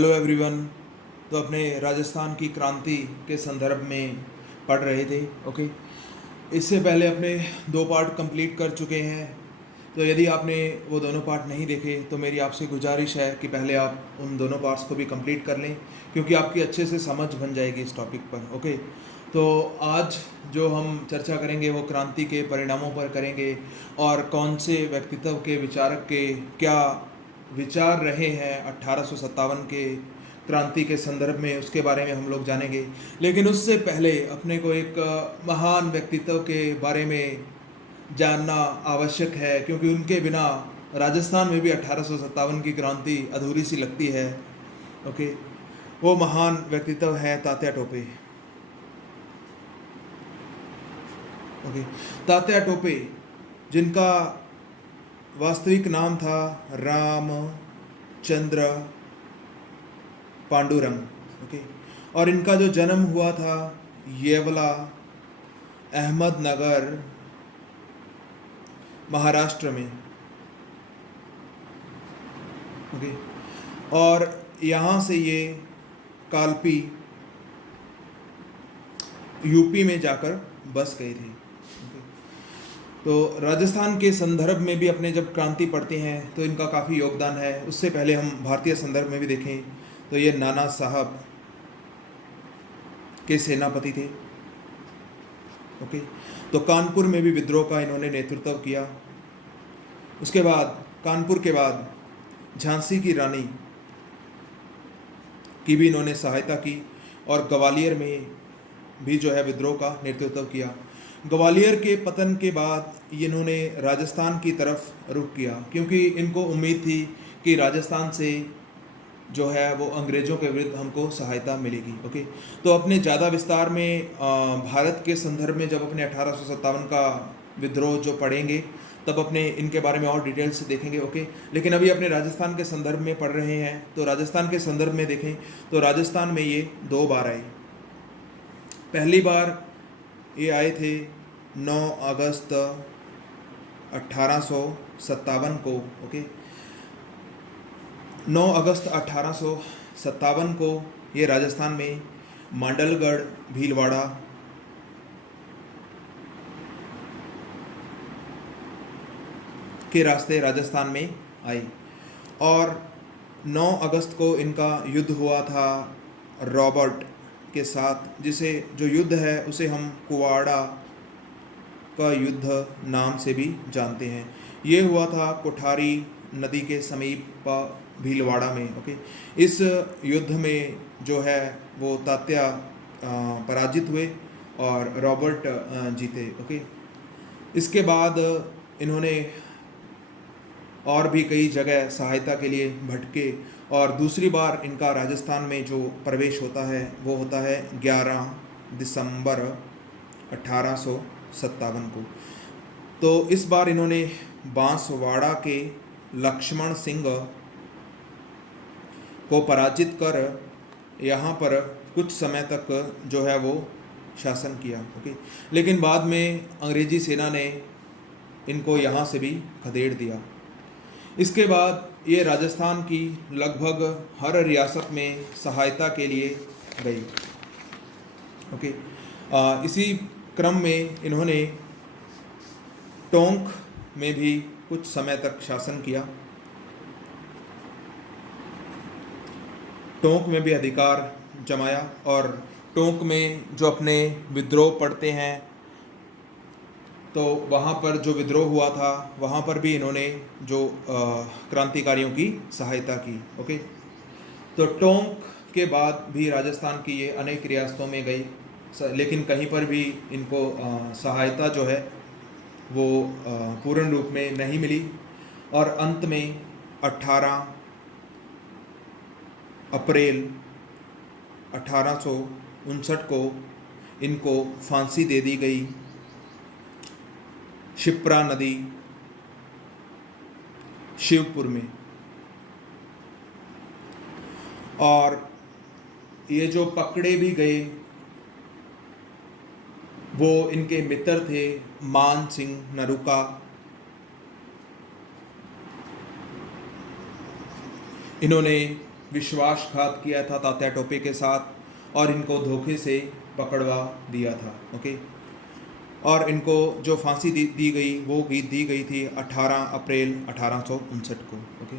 Hello everyone. तो अपने राजस्थान की क्रांति के संदर्भ में पढ़ रहे थे। ओके, इससे पहले अपने 2 पार्ट कंप्लीट कर चुके हैं। तो यदि आपने वो दोनों पार्ट नहीं देखे तो मेरी आपसे गुजारिश है कि पहले आप उन दोनों पार्ट्स को भी कंप्लीट कर लें, क्योंकि आपकी अच्छे से समझ बन जाएगी इस टॉपिक पर। ओके, तो आज जो हम चर्चा करेंगे वो क्रांति के परिणामों पर करेंगे और कौन से व्यक्तित्व के विचारक के क्या विचार रहे हैं 1857 के क्रांति के संदर्भ में, उसके बारे में हम लोग जानेंगे। लेकिन उससे पहले अपने को एक महान व्यक्तित्व के बारे में जानना आवश्यक है, क्योंकि उनके बिना राजस्थान में भी 1857 की क्रांति अधूरी सी लगती है। ओके, वो महान व्यक्तित्व है तात्या टोपे। ओके, तात्या टोपे, जिनका वास्तविक नाम था रामचंद्र पांडुरंग। ओके, और इनका जो जन्म हुआ था येवला, अहमदनगर, महाराष्ट्र में। ओके, और यहाँ से ये कालपी यूपी में जाकर बस गए थे। तो राजस्थान के संदर्भ में भी अपने जब क्रांति पढ़ते हैं तो इनका काफ़ी योगदान है। उससे पहले हम भारतीय संदर्भ में भी देखें तो ये नाना साहब के सेनापति थे। ओके, तो कानपुर में भी विद्रोह का इन्होंने नेतृत्व किया। उसके बाद कानपुर के बाद झांसी की रानी की भी इन्होंने सहायता की और ग्वालियर में भी जो है विद्रोह का नेतृत्व किया। ग्वालियर के पतन के बाद इन्होंने राजस्थान की तरफ रुख किया, क्योंकि इनको उम्मीद थी कि राजस्थान से जो है वो अंग्रेज़ों के विरुद्ध हमको सहायता मिलेगी। ओके, तो अपने ज़्यादा विस्तार में भारत के संदर्भ में जब अपने 1857 का विद्रोह जो पढ़ेंगे तब अपने इनके बारे में और डिटेल से देखेंगे। ओके, लेकिन अभी अपने राजस्थान के संदर्भ में पढ़ रहे हैं तो राजस्थान के संदर्भ में देखें तो राजस्थान में ये 2 बार आए। पहली बार ये आए थे 9 अगस्त 1857 को। ओके, 9 अगस्त 1857 को ये राजस्थान में मांडलगढ़, भीलवाड़ा के रास्ते राजस्थान में आई। और 9 अगस्त को इनका युद्ध हुआ था रॉबर्ट के साथ, जिसे जो युद्ध है उसे हम कुवाड़ा का युद्ध नाम से भी जानते हैं। ये हुआ था कोठारी नदी के समीप भीलवाड़ा में। ओके, इस युद्ध में जो है वो तात्या पराजित हुए और रॉबर्ट जीते। ओके, इसके बाद इन्होंने और भी कई जगह सहायता के लिए भटके और दूसरी बार इनका राजस्थान में जो प्रवेश होता है वो होता है 11 दिसंबर 1857 को। तो इस बार इन्होंने बांसवाड़ा के लक्ष्मण सिंह को पराजित कर यहाँ पर कुछ समय तक जो है वो शासन किया। ओके, लेकिन बाद में अंग्रेजी सेना ने इनको यहाँ से भी खदेड़ दिया। इसके बाद ये राजस्थान की लगभग हर रियासत में सहायता के लिए गई। ओके, इसी क्रम में इन्होंने टोंक में भी कुछ समय तक शासन किया। टोंक में भी अधिकार जमाया और टोंक में जो अपने विद्रोह पढ़ते हैं तो वहाँ पर जो विद्रोह हुआ था वहाँ पर भी इन्होंने जो क्रांतिकारियों की सहायता की। ओके, तो टोंक के बाद भी राजस्थान की ये अनेक रियासतों में गई, लेकिन कहीं पर भी इनको सहायता जो है वो पूर्ण रूप में नहीं मिली। और अंत में 18 अप्रैल 1859 को इनको फांसी दे दी गई शिप्रा नदी शिवपुर में। और ये जो पकड़े भी गए वो इनके मित्र थे मान सिंह नरूका, इन्होंने विश्वासघात किया था तात्या टोपे के साथ और इनको धोखे से पकड़वा दिया था। ओके, और इनको जो फांसी दी गई वो दी गई थी 18 अप्रैल 1859 को। ओके,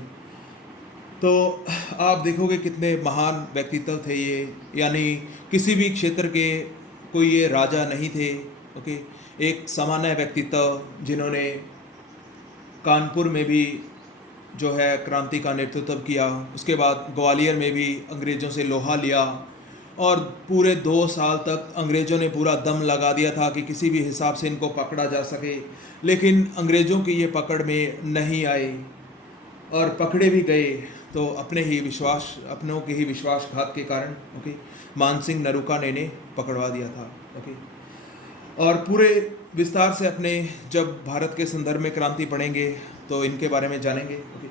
तो आप देखोगे कितने महान व्यक्तित्व थे ये, यानी किसी भी क्षेत्र के कोई ये राजा नहीं थे। ओके, एक सामान्य व्यक्तित्व जिन्होंने कानपुर में भी जो है क्रांति का नेतृत्व किया, उसके बाद ग्वालियर में भी अंग्रेज़ों से लोहा लिया और पूरे 2 साल तक अंग्रेज़ों ने पूरा दम लगा दिया था कि किसी भी हिसाब से इनको पकड़ा जा सके, लेकिन अंग्रेज़ों की ये पकड़ में नहीं आए और पकड़े भी गए तो अपनों के ही विश्वासघात के कारण। ओके, मानसिंह नरूका ने इन्हें पकड़वा दिया था। ओके, और पूरे विस्तार से अपने जब भारत के संदर्भ में क्रांति पढ़ेंगे तो इनके बारे में जानेंगे। ओके,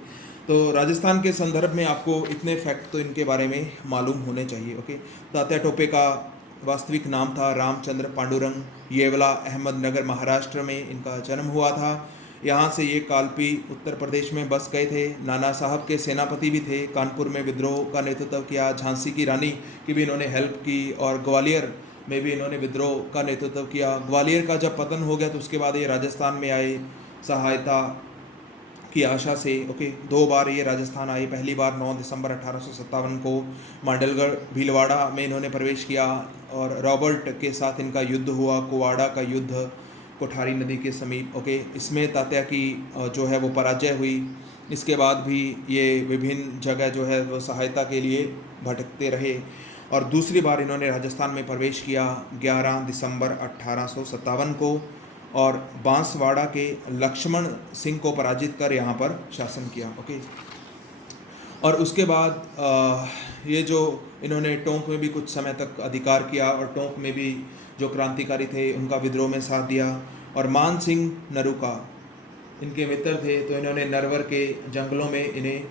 तो राजस्थान के संदर्भ में आपको इतने फैक्ट तो इनके बारे में मालूम होने चाहिए। ओके, तात्या टोपे का वास्तविक नाम था रामचंद्र पांडुरंग येवला, अहमदनगर महाराष्ट्र में इनका जन्म हुआ था। यहाँ से ये कालपी उत्तर प्रदेश में बस गए थे। नाना साहब के सेनापति भी थे, कानपुर में विद्रोह का नेतृत्व किया, झांसी की रानी की भी इन्होंने हेल्प की और ग्वालियर में भी इन्होंने विद्रोह का नेतृत्व किया। ग्वालियर का जब पतन हो गया तो उसके बाद ये राजस्थान में आए सहायता की आशा से। ओके, 2 बार ये राजस्थान आए। पहली बार 9 दिसंबर 1857 को मांडलगढ़ भीलवाड़ा में इन्होंने प्रवेश किया और रॉबर्ट के साथ इनका युद्ध हुआ, कुवाड़ा का युद्ध कोठारी नदी के समीप। ओके, इसमें तात्या की जो है वो पराजय हुई। इसके बाद भी ये विभिन्न जगह जो है वो सहायता के लिए भटकते रहे और दूसरी बार इन्होंने राजस्थान में प्रवेश किया 11 दिसंबर 1857 को और बांसवाड़ा के लक्ष्मण सिंह को पराजित कर यहाँ पर शासन किया। ओके, और उसके बाद ये जो इन्होंने टोंक में भी कुछ समय तक अधिकार किया और टोंक में भी जो क्रांतिकारी थे उनका विद्रोह में साथ दिया और मान सिंह नरूका इनके मित्र थे, तो इन्होंने नरवर के जंगलों में इन्हें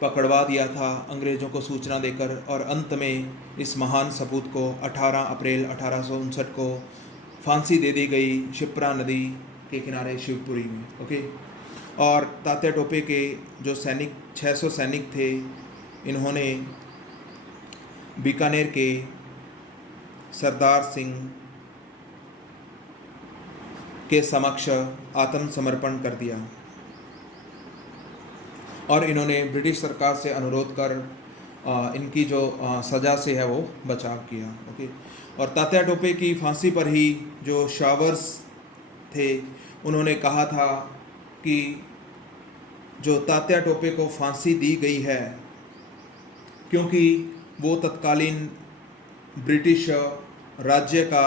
पकड़वा दिया था अंग्रेज़ों को सूचना देकर और अंत में इस महान सपूत को 18 अप्रैल 1859 को फांसी दे दी गई शिप्रा नदी के किनारे शिवपुरी में। ओके, और तात्या टोपे के जो 600 सैनिक थे, इन्होंने बीकानेर के सरदार सिंह के समक्ष आत्मसमर्पण कर दिया और इन्होंने ब्रिटिश सरकार से अनुरोध कर इनकी जो सज़ा से है वो बचाव किया। ओके, और तात्या टोपे की फांसी पर ही जो शावर्स थे उन्होंने कहा था कि जो तात्या टोपे को फांसी दी गई है क्योंकि वो तत्कालीन ब्रिटिश राज्य का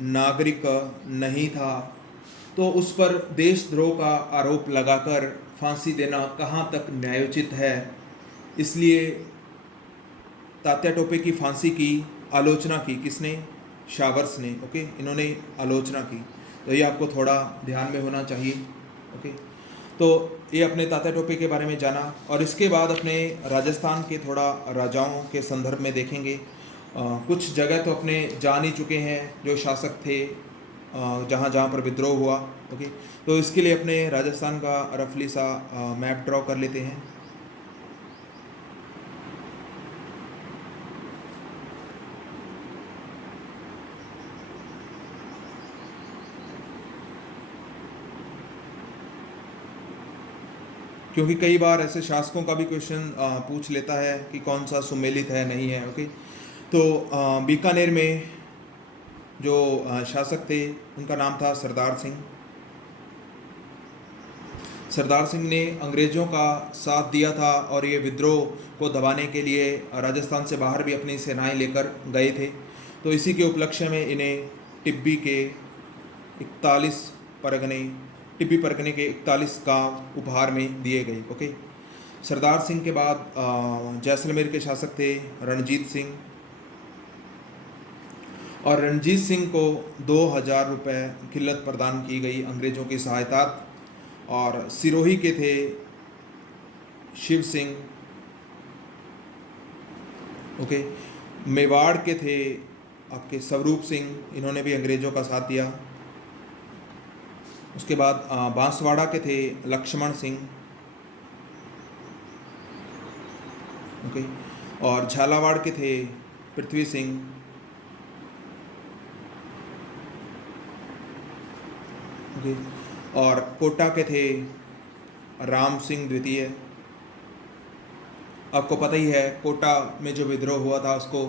नागरिक नहीं था, तो उस पर देशद्रोह का आरोप लगाकर फांसी देना कहाँ तक न्यायोचित है। इसलिए तात्या टोपे की फांसी की आलोचना की किसने? शावर्स ने। ओके, इन्होंने आलोचना की, तो ये आपको थोड़ा ध्यान में होना चाहिए। ओके, तो ये अपने तात्या टोपे के बारे में जाना और इसके बाद अपने राजस्थान के थोड़ा राजाओं के संदर्भ में देखेंगे। कुछ जगह तो अपने जान ही चुके हैं जो शासक थे जहाँ जहाँ पर विद्रोह हुआ। ओके, तो इसके लिए अपने राजस्थान का रफली सा मैप ड्रॉ कर लेते हैं। क्योंकि कई बार ऐसे शासकों का भी क्वेश्चन पूछ लेता है कि कौन सा सुमेलित है नहीं है। ओके, तो बीकानेर में जो शासक थे उनका नाम था सरदार सिंह। सरदार सिंह ने अंग्रेज़ों का साथ दिया था और ये विद्रोह को दबाने के लिए राजस्थान से बाहर भी अपनी सेनाएं लेकर गए थे। तो इसी के उपलक्ष्य में इन्हें टिब्बी परगने के 41 गांव उपहार में दिए गए। ओके, सरदार सिंह के बाद जैसलमेर के शासक थे रणजीत सिंह और रणजीत सिंह को 2000 रुपये किल्लत प्रदान की गई अंग्रेज़ों की सहायता। और सिरोही के थे शिव सिंह। ओके, मेवाड़ के थे आपके स्वरूप सिंह, इन्होंने भी अंग्रेज़ों का साथ दिया। उसके बाद बांसवाड़ा के थे लक्ष्मण सिंह। ओके। और झालावाड़ के थे पृथ्वी सिंह, ओके। और कोटा के थे राम सिंह द्वितीय। आपको पता ही है कोटा में जो विद्रोह हुआ था उसको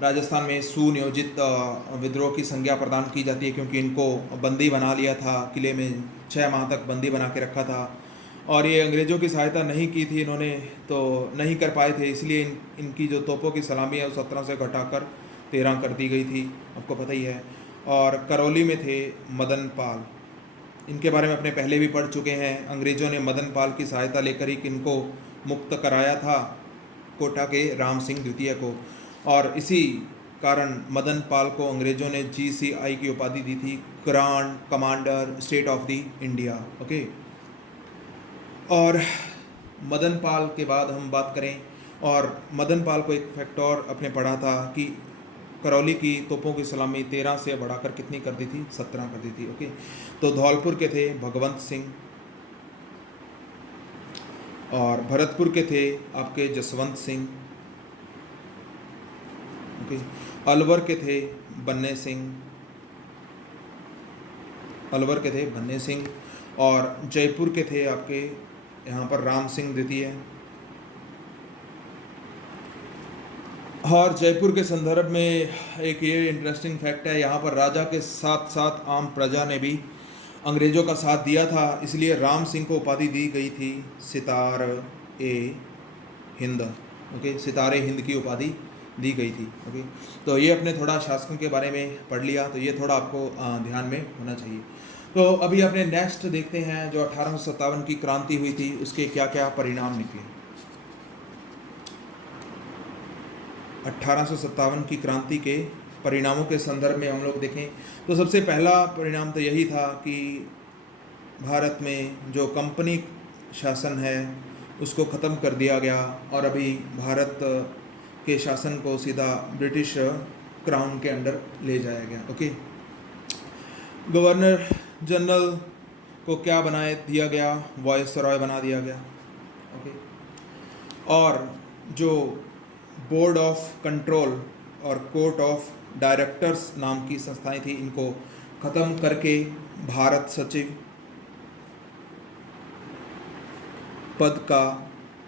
राजस्थान में सुनियोजित विद्रोह की संज्ञा प्रदान की जाती है, क्योंकि इनको बंदी बना लिया था, किले में 6 माह तक बंदी बना के रखा था और ये अंग्रेज़ों की सहायता नहीं की थी इन्होंने, तो नहीं कर पाए थे, इसलिए इनकी जो तोपों की सलामी है वो 17 से घटाकर 13 कर दी गई थी, आपको पता ही है। और करौली में थे मदन पाल, इनके बारे में अपने पहले भी पढ़ चुके हैं। अंग्रेज़ों ने मदन पाल की सहायता लेकर ही इनको मुक्त कराया था, कोटा के राम सिंह द्वितीय को, और इसी कारण मदन पाल को अंग्रेज़ों ने GCI की उपाधि दी थी, grand commander state of the India, okay. और मदन पाल के बाद हम बात करें, और मदन पाल को एक फैक्ट और अपने पढ़ा था कि करौली की तोपों की सलामी 13 से बढ़ाकर कितनी कर दी थी, 17 कर दी थी, ओके। तो धौलपुर के थे भगवंत सिंह, और भरतपुर के थे आपके जसवंत सिंह, ओके। अलवर के थे बन्ने सिंह, अलवर के थे बन्ने सिंह, और जयपुर के थे आपके यहाँ पर राम सिंह द्वितीय। और जयपुर के संदर्भ में एक ये इंटरेस्टिंग फैक्ट है, यहाँ पर राजा के साथ साथ आम प्रजा ने भी अंग्रेज़ों का साथ दिया था, इसलिए राम सिंह को उपाधि दी गई थी सितार ए हिंद, ओके, सितारे हिंद की उपाधि दी गई थी, ओके। तो ये अपने थोड़ा शासकों के बारे में पढ़ लिया, तो ये थोड़ा आपको ध्यान में होना चाहिए। तो अभी अपने नेक्स्ट देखते हैं, जो 1857 की क्रांति हुई थी उसके क्या क्या परिणाम निकले। 1857 की क्रांति के परिणामों के संदर्भ में हम लोग देखें तो सबसे पहला परिणाम तो यही था कि भारत में जो कंपनी शासन है उसको ख़त्म कर दिया गया, और अभी भारत के शासन को सीधा ब्रिटिश क्राउन के अंडर ले जाया गया, ओके। गवर्नर जनरल को क्या बनाए दिया गया, वायसरॉय बना दिया गया, ओके। और जो बोर्ड ऑफ कंट्रोल और कोर्ट ऑफ डायरेक्टर्स नाम की संस्थाएं थी, इनको ख़त्म करके भारत सचिव पद का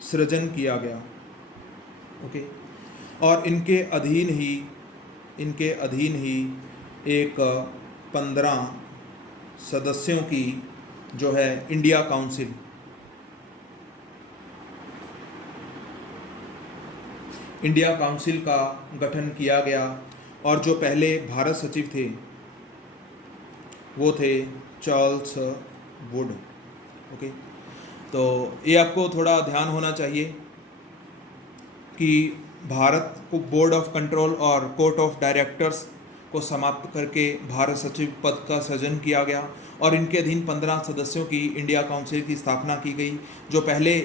सृजन किया गया, ओके। और इनके अधीन ही एक 15 सदस्यों की जो है इंडिया काउंसिल, इंडिया काउंसिल का गठन किया गया, और जो पहले भारत सचिव थे वो थे चार्ल्स वुड, ओके। तो ये आपको थोड़ा ध्यान होना चाहिए कि भारत को बोर्ड ऑफ कंट्रोल और कोर्ट ऑफ डायरेक्टर्स को समाप्त करके भारत सचिव पद का सृजन किया गया, और इनके अधीन 15 सदस्यों की इंडिया काउंसिल की स्थापना की गई। जो पहले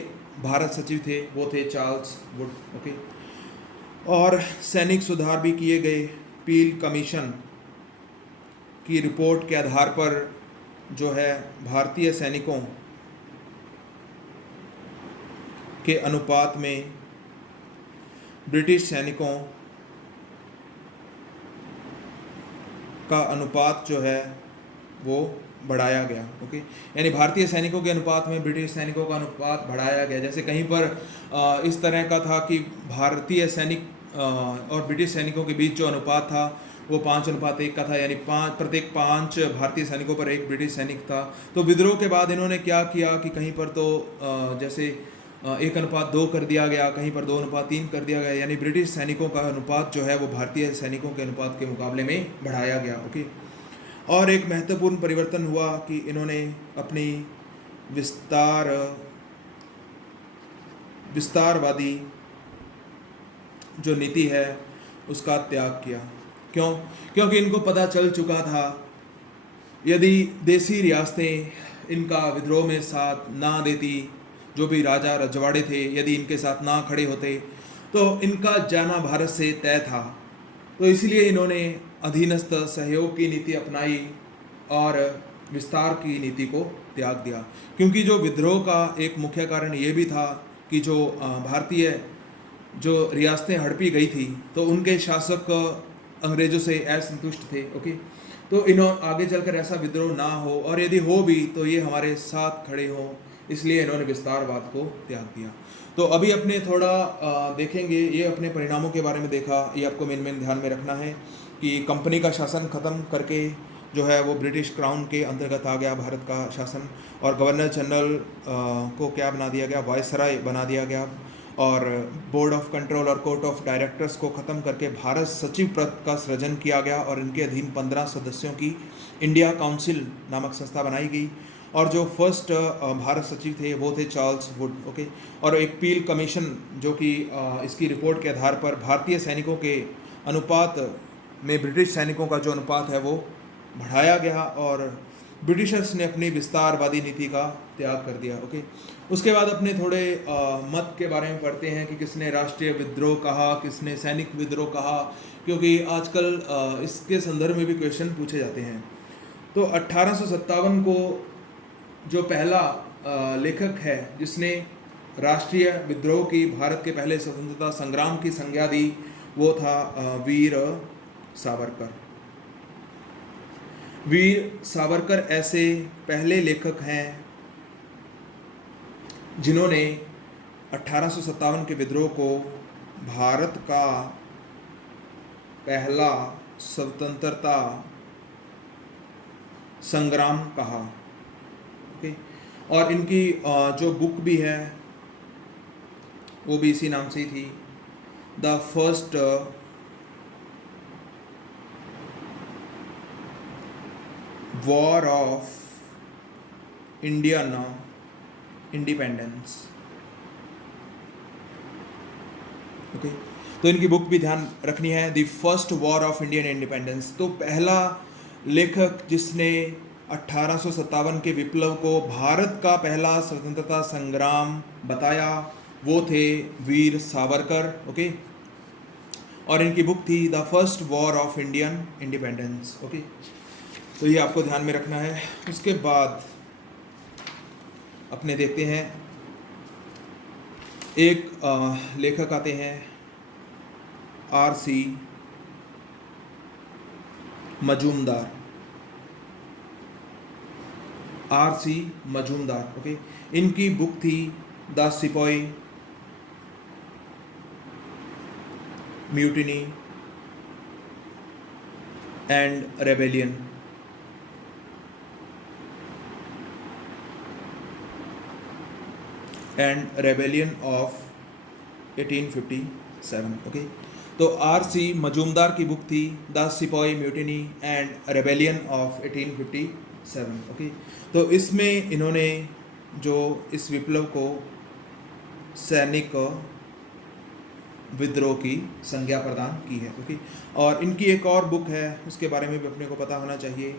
भारत सचिव थे वो थे चार्ल्स वुड, ओके। और सैनिक सुधार भी किए गए। पील कमीशन की रिपोर्ट के आधार पर जो है भारतीय सैनिकों के अनुपात में ब्रिटिश सैनिकों का अनुपात जो है वो बढ़ाया गया, ओके। यानी भारतीय सैनिकों के अनुपात में ब्रिटिश सैनिकों का अनुपात बढ़ाया गया। जैसे कहीं पर इस तरह का था कि भारतीय सैनिक और ब्रिटिश सैनिकों के बीच जो अनुपात था वो 5:1 का था, यानी प्रत्येक 5 भारतीय सैनिकों पर एक ब्रिटिश सैनिक था। तो विद्रोह के बाद इन्होंने क्या किया कि कहीं पर तो जैसे 1:2 कर दिया गया, कहीं पर 2:3 कर दिया गया, यानी ब्रिटिश सैनिकों का अनुपात जो है वो भारतीय सैनिकों के अनुपात के मुकाबले में बढ़ाया गया, ओके। और एक महत्वपूर्ण परिवर्तन हुआ कि इन्होंने अपनी विस्तारवादी जो नीति है उसका त्याग किया। क्यों? क्योंकि इनको पता चल चुका था यदि देसी रियासतें इनका विद्रोह में साथ ना देती, जो भी राजा रजवाड़े थे यदि इनके साथ ना खड़े होते तो इनका जाना भारत से तय था। तो इसलिए इन्होंने अधीनस्थ सहयोग की नीति अपनाई और विस्तार की नीति को त्याग दिया। क्योंकि जो विद्रोह का एक मुख्य कारण ये भी था कि जो भारतीय जो रियासतें हड़पी गई थी तो उनके शासक अंग्रेज़ों से असंतुष्ट थे। ओके, तो आगे चलकर ऐसा विद्रोह ना हो, और यदि हो भी तो ये हमारे साथ खड़े हों, इसलिए इन्होंने विस्तारवाद को त्याग दिया। तो अभी अपने थोड़ा देखेंगे, ये अपने परिणामों के बारे में देखा, ये आपको मेन ध्यान में रखना है कि कंपनी का शासन ख़त्म करके जो है वो ब्रिटिश क्राउन के अंतर्गत आ गया भारत का शासन, और गवर्नर जनरल को क्या बना दिया गया, वायसराय बना दिया गया, और बोर्ड ऑफ कंट्रोल और कोर्ट ऑफ डायरेक्टर्स को ख़त्म करके भारत सचिव पद का सृजन किया गया, और इनके अधीन 15 सदस्यों की इंडिया काउंसिल नामक संस्था बनाई गई, और जो फर्स्ट भारत सचिव थे वो थे चार्ल्स वुड। ओके, और एक पील कमीशन जो कि इसकी रिपोर्ट के आधार पर भारतीय सैनिकों के अनुपात में ब्रिटिश सैनिकों का जो अनुपात है वो बढ़ाया गया, और ब्रिटिशर्स ने अपनी विस्तारवादी नीति का त्याग कर दिया। ओके, उसके बाद अपने थोड़े मत के बारे में पढ़ते हैं कि किसने राष्ट्रीय विद्रोह कहा, किसने सैनिक विद्रोह कहा, क्योंकि आजकल इसके संदर्भ में भी क्वेश्चन पूछे जाते हैं। तो 1857 को जो पहला लेखक है जिसने राष्ट्रीय विद्रोह की, भारत के पहले स्वतंत्रता संग्राम की संज्ञा दी, वो था वीर सावरकर। वीर सावरकर ऐसे पहले लेखक हैं जिन्होंने 1857 के विद्रोह को भारत का पहला स्वतंत्रता संग्राम कहा। ओके, और इनकी जो बुक भी है वो भी इसी नाम से ही थी, the first war of Indian independence. Okay, तो इनकी बुक भी ध्यान रखनी है, the first war of Indian independence. तो पहला लेखक जिसने 1857 के विप्लव को भारत का पहला स्वतंत्रता संग्राम बताया वो थे वीर सावरकर। ओके, और इनकी बुक थी the first war of Indian independence. Okay, तो ये आपको ध्यान में रखना है। उसके बाद अपने देखते हैं एक लेखक आते हैं RC. Majumdar. RC. Majumdar. Okay, इनकी बुक थी द सिपाही mutiny and rebellion. And rebellion of 1857। Okay, तो आर.सी. मजूमदार की बुक थी द सिपाही mutiny and rebellion of 1857। Okay, तो इसमें इन्होंने जो इस विप्लव को सैनिक विद्रोह की संज्ञा प्रदान की है। ओके, और इनकी एक और बुक है उसके बारे में भी अपने को पता होना चाहिए,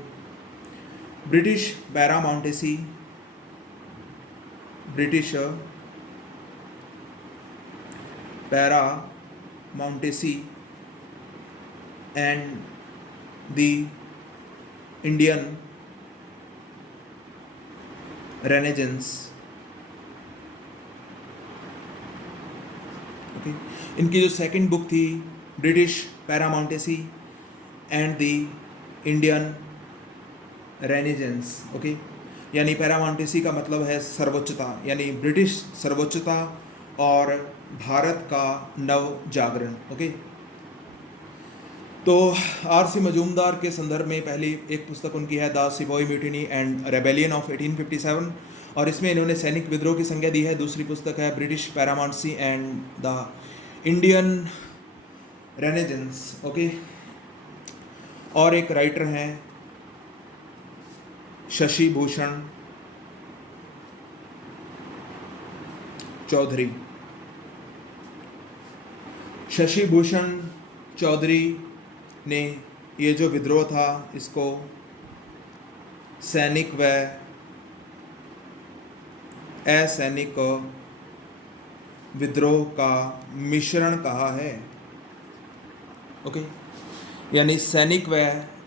British paramountcy, British paramountcy and the Indian renaissance. Okay, इनकी जो सेकंड बुक थी British paramountcy and the Indian renaissance. Okay, यानी पैरामाउंटेसी का मतलब है सर्वोच्चता, यानी ब्रिटिश सर्वोच्चता और भारत का नव जागरण। ओके, तो आर.सी. मजूमदार के संदर्भ में पहली एक पुस्तक उनकी है द सिपाही म्यूटिनी एंड रेबेलियन ऑफ 1857, और इसमें इन्होंने सैनिक विद्रोह की संज्ञा दी है। दूसरी पुस्तक है British paramountcy and the Indian renaissance. Okay, और एक राइटर हैं शशि भूषण चौधरी। शशि भूषण चौधरी ने ये जो विद्रोह था इसको सैनिक व असैनिक विद्रोह का मिश्रण कहा है। ओके, यानी सैनिक व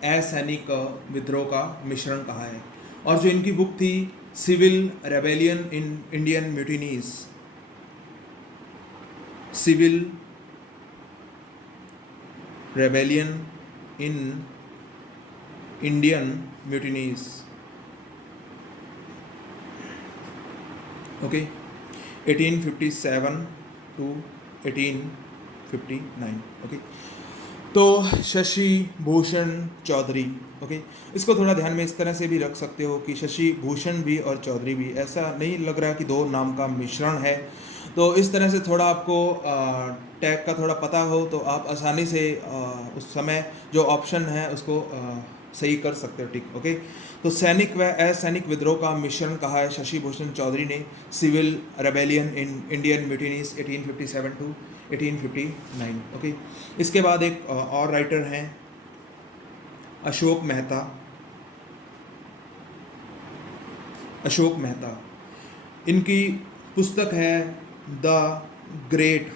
असैनिक विद्रोह का मिश्रण कहा है। और जो इनकी बुक थी civil rebellion in Indian mutinies, civil rebellion in Indian mutinies, okay, 1857 to 1859, okay. तो शशि भूषण चौधरी, ओके, इसको थोड़ा ध्यान में इस तरह से भी रख सकते हो कि शशि भूषण भी और चौधरी भी, ऐसा नहीं लग रहा कि दो नाम का मिश्रण है। तो इस तरह से थोड़ा आपको टैग का थोड़ा पता हो तो आप आसानी से उस समय जो ऑप्शन है उसको सही कर सकते हो, ठीक, ओके। तो सैनिक व असैनिक विद्रोह का मिश्रण कहा है शशि भूषण चौधरी ने, civil rebellion in Indian mutinies 1857 to 1859, okay. इसके बाद एक और राइटर हैं अशोक मेहता। अशोक मेहता, इनकी पुस्तक है the great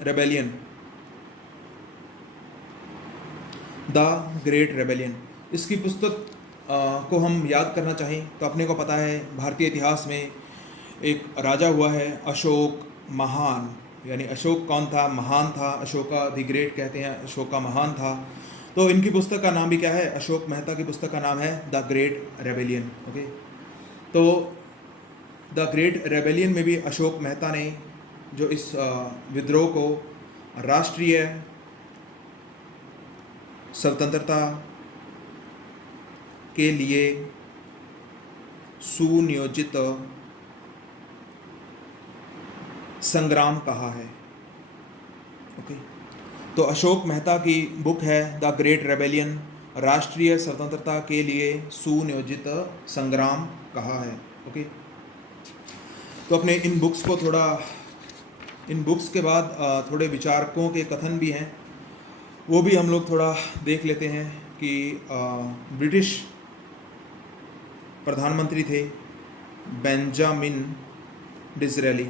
rebellion, the great rebellion. इसकी पुस्तक को हम याद करना चाहें तो अपने को पता है भारतीय इतिहास में एक राजा हुआ है अशोक महान, यानी अशोक कौन था, महान था, अशोका द ग्रेट कहते हैं, अशोका महान था। तो इनकी पुस्तक का नाम भी क्या है, अशोक मेहता की पुस्तक का नाम है द ग्रेट रेबेलियन, ओके। तो द ग्रेट रेबेलियन में भी अशोक मेहता ने जो इस विद्रोह को राष्ट्रीय स्वतंत्रता के लिए सुनियोजित संग्राम कहा है, ओके। तो अशोक मेहता की बुक है द ग्रेट रेबेलियन, राष्ट्रीय स्वतंत्रता के लिए सुनियोजित संग्राम कहा है, ओके। तो अपने इन बुक्स को थोड़ा, इन बुक्स के बाद थोड़े विचारकों के कथन भी हैं, वो भी हम लोग थोड़ा देख लेते हैं कि ब्रिटिश प्रधानमंत्री थे बेंजामिन डिज़रेली,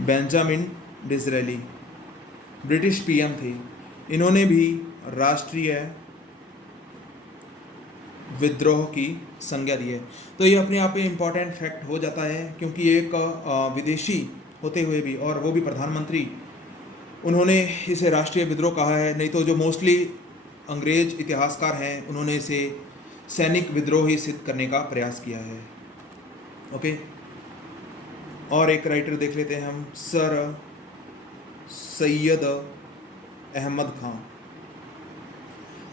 बेंजामिन डिज़रेली ब्रिटिश पीएम थे। इन्होंने भी राष्ट्रीय विद्रोह की संज्ञा दी है। तो ये अपने आप में इम्पॉर्टेंट फैक्ट हो जाता है, क्योंकि एक विदेशी होते हुए भी, और वो भी प्रधानमंत्री, उन्होंने इसे राष्ट्रीय विद्रोह कहा है। नहीं तो जो मोस्टली अंग्रेज इतिहासकार हैं उन्होंने इसे सैनिक विद्रोह ही सिद्ध करने का प्रयास किया है, ओके। और एक राइटर देख लेते हैं हम, सर सैयद अहमद खान,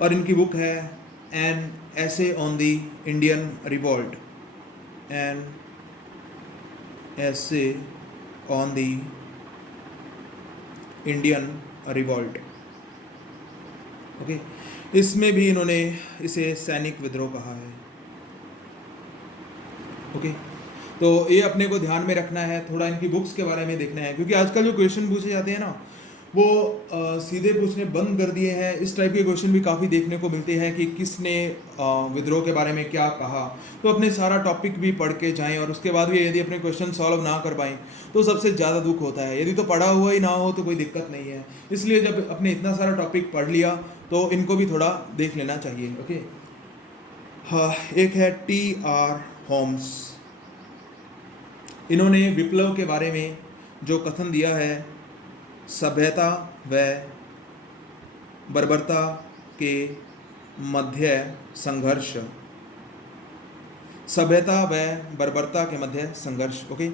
और इनकी बुक है an essay on the Indian revolt, an essay on the Indian revolt, okay. इसमें भी इन्होंने इसे सैनिक विद्रोह कहा है, ओके। तो ये अपने को ध्यान में रखना है, थोड़ा इनकी बुक्स के बारे में देखना है, क्योंकि आजकल जो क्वेश्चन पूछे जाते हैं ना वो सीधे पूछने बंद कर दिए हैं। इस टाइप के क्वेश्चन भी काफ़ी देखने को मिलते हैं कि किसने विद्रोह के बारे में क्या कहा। तो अपने सारा टॉपिक भी पढ़ के जाएं, और उसके बाद भी यदि अपने क्वेश्चन सॉल्व ना कर पाएँ तो सबसे ज़्यादा दुख होता है। यदि तो पढ़ा हुआ ही ना हो तो कोई दिक्कत नहीं है। इसलिए जब अपने इतना सारा टॉपिक पढ़ लिया तो इनको भी थोड़ा देख लेना चाहिए, ओके। हाँ, एक है T.R. होम्स। इन्होंने विप्लव के बारे में जो कथन दिया है, सभ्यता व बर्बरता के मध्य संघर्ष, सभ्यता व बर्बरता के मध्य संघर्ष, ओके।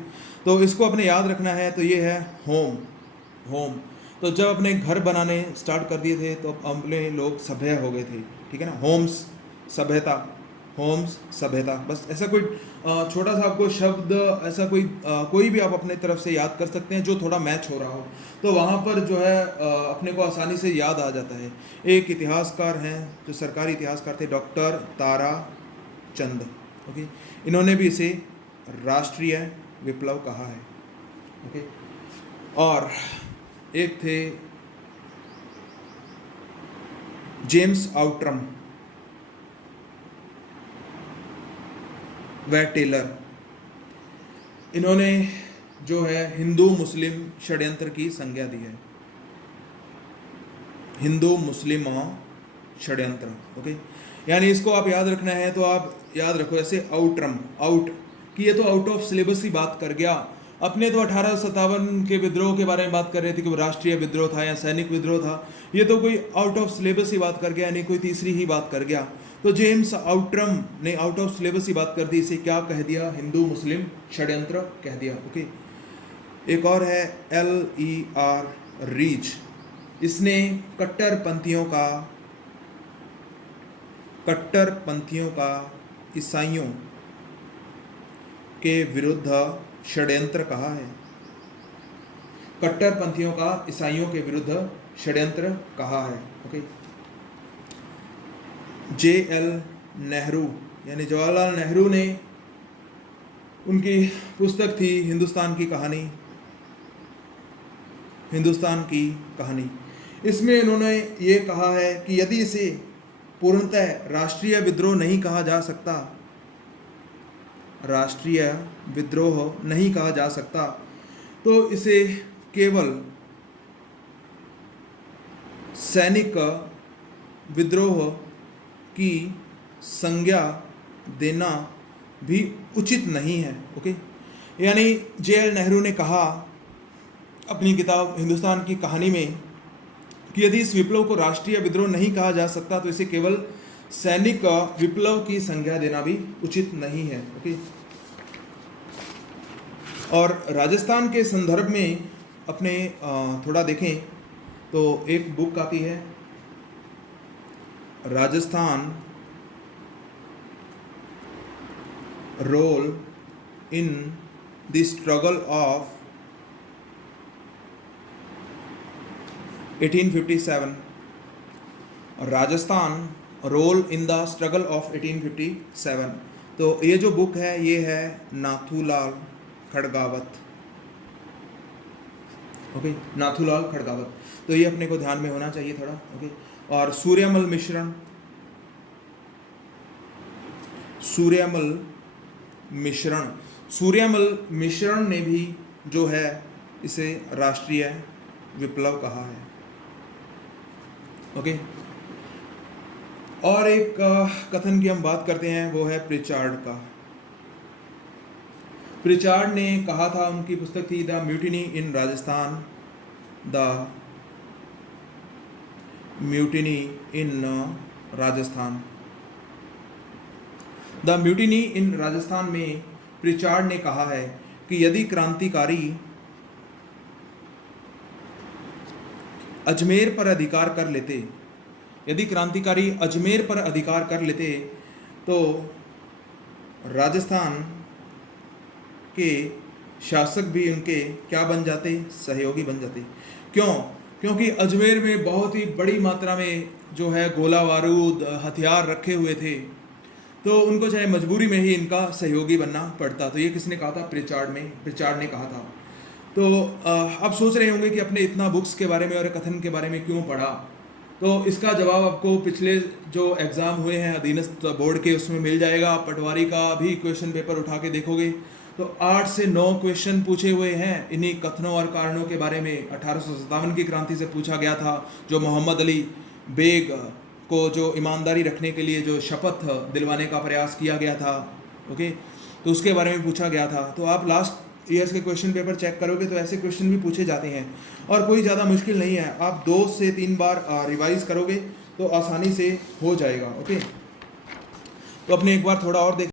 तो इसको अपने याद रखना है। तो ये है होम। तो जब अपने घर बनाने स्टार्ट कर दिए थे तो अपने लोग सभ्य हो गए थे, ठीक है ना। होम्स सभ्यता, होम्स सभ्यता, बस ऐसा कोई छोटा सा आपको शब्द, ऐसा कोई भी आप अपने तरफ से याद कर सकते हैं जो थोड़ा मैच हो रहा हो, तो वहाँ पर जो है अपने को आसानी से याद आ जाता है। एक इतिहासकार हैं जो सरकारी इतिहासकार थे, डॉक्टर तारा चंद, ओके। इन्होंने भी इसे राष्ट्रीय विप्लव कहा है, ओके। और एक थे जेम्स आउट्रम व टेलर, इन्होंने जो है हिंदू मुस्लिम षड्यंत्र की संज्ञा दी है, हिंदू मुस्लिम षड्यंत्र, ओके। यानी इसको आप याद रखना है तो आप याद रखो ऐसे आउट कि ये तो आउट ऑफ सिलेबस ही बात कर गया, अपने तो 1857 के विद्रोह के बारे में बात कर रहे थे कि वो राष्ट्रीय विद्रोह था या सैनिक विद्रोह था। ये तो कोई आउट ऑफ सिलेबस ही बात कर गया, यानी कोई तीसरी ही बात कर गया। तो जेम्स आउट्रम ने आउट ऑफ सिलेबस ही बात कर दी, इसे क्या कह दिया, हिंदू मुस्लिम षड्यंत्र कह दिया। ओके, एक और है L.E.R. रीच, इसने कट्टरपंथियों का ईसाइयों के विरुद्ध षड्यंत्र कहा है। कट्टरपंथियों का ईसाइयों के विरुद्ध षड्यंत्र कहा है। Okay, J.L. नेहरू यानी जवाहरलाल नेहरू ने, उनकी पुस्तक थी हिंदुस्तान की कहानी, इसमें उन्होंने ये कहा है कि यदि इसे पूर्णतः राष्ट्रीय विद्रोह नहीं कहा जा सकता, तो इसे केवल सैनिक विद्रोह की संज्ञा देना भी उचित नहीं है। ओके, यानी J.L. नेहरू ने कहा अपनी किताब हिंदुस्तान की कहानी में कि यदि इस विप्लव को राष्ट्रीय विद्रोह नहीं कहा जा सकता तो इसे केवल सैनिक विप्लव की संज्ञा देना भी उचित नहीं है। ओके, और राजस्थान के संदर्भ में अपने थोड़ा देखें तो एक बुक आती है, Rajasthan role in the struggle of 1857, Rajasthan role in the struggle of 1857। तो ये जो बुक है ये है नाथूलाल खड़गावत। ओके, नाथूलाल खड़गावत, तो ये अपने को ध्यान में होना चाहिए थोड़ा। ओके, और सूर्यमल मिश्रण ने भी जो है इसे राष्ट्रीय विप्लव कहा है। ओके, और एक कथन की हम बात करते हैं, वो है प्रिचार्ड का। प्रिचार्ड ने कहा था, उनकी पुस्तक थी the mutiny in Rajasthan, the mutiny in Rajasthan में प्रिचार्ड ने कहा है कि यदि क्रांतिकारी अजमेर पर अधिकार कर लेते तो राजस्थान के शासक भी उनके क्या बन जाते, सहयोगी बन जाते। क्यों? क्योंकि अजमेर में बहुत ही बड़ी मात्रा में जो है गोला बारूद हथियार रखे हुए थे, तो उनको चाहे मजबूरी में ही इनका सहयोगी बनना पड़ता। तो ये किसने कहा था? प्रिचार्ड ने कहा था। तो आप सोच रहे होंगे कि अपने इतना बुक्स के बारे में और कथन के बारे में क्यों पढ़ा, तो इसका जवाब आपको पिछले जो एग्ज़ाम हुए हैं अधीनस्थ बोर्ड के उसमें मिल जाएगा। आप पटवारी का भी क्वेश्चन पेपर उठा के देखोगे तो 8 से 9 क्वेश्चन पूछे हुए हैं इन्हीं कथनों और कारणों के बारे में। 1857 की क्रांति से पूछा गया था, जो मोहम्मद अली बेग को जो ईमानदारी रखने के लिए जो शपथ दिलवाने का प्रयास किया गया था, ओके, तो उसके बारे में पूछा गया था। तो आप लास्ट ईयर्स के क्वेश्चन पेपर चेक करोगे तो ऐसे क्वेश्चन भी पूछे जाते हैं और कोई ज़्यादा मुश्किल नहीं है। आप 2 से 3 बार रिवाइज करोगे तो आसानी से हो जाएगा। ओके, तो अपने एक बार थोड़ा और देख